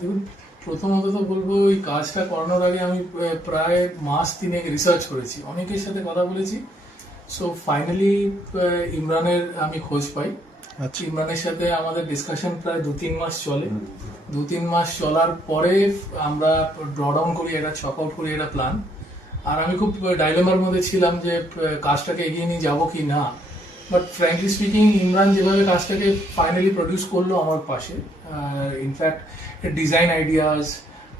দেখুন, প্রথমত তো বলবো এই কাজটা করানোর আগে আমি প্রায় মাস 3 রিসার্চ করেছি, অনেকের সাথে কথা বলেছি। সো ফাইনালি ইমরানের আমি খোঁজ পাই। ইমরানের সাথে আমাদের ডিসকাশন প্রায় 2-3 মাস চলে। 2-3 মাস চলার পরে আমরা ড্র ডাউন করি, একটা চক আউট করি একটা প্ল্যান। আর আমি খুব ডাইলেমার মধ্যে ছিলাম যে কাজটাকে এগিয়ে নিয়ে যাবো কি না। বাট ফ্র্যাঙ্কলি স্পিকিং, ইমরান যেভাবে কাজটাকে ফাইনালি প্রডিউস করলো আমার পাশে, ইনফ্যাক্ট ডিজাইন আইডিয়াস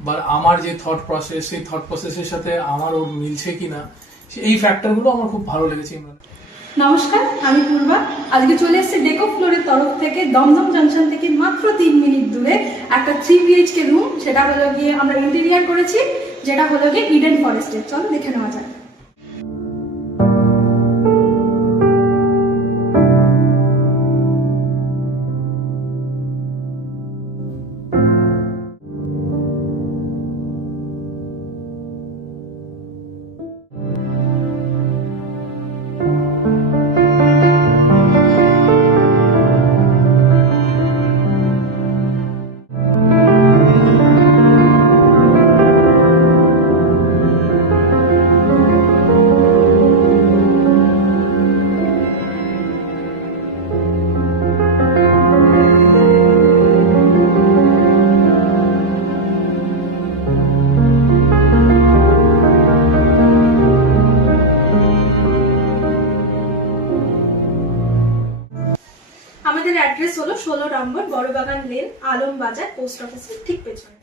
বা আমার যে থট প্রসেস, সেই থট প্রসেসের সাথে আমার ওর মিলছে কিনা, এই ফ্যাক্টরগুলো আমার খুব ভালো লেগেছে ইমরান। নমস্কার, আমি পূর্বা। আজকে চলে এসেছি ডেকো ফ্লোরের তরফ থেকে দমদম জাংশন থেকে মাত্র 3 মিনিট দূরে একটা 3 BHK রুম, সেটা হলো গিয়ে আমরা ইন্টেরিয়ার করেছি, যেটা হলো গিয়ে ইডেন ফরেস্টের। চলো দেখে নেওয়া যাক। আমাদের অ্যাড্রেস হলো 16 নম্বর বড়বাগান লেন, আলম বাজার, পোস্ট অফিসের ঠিক পেছনে।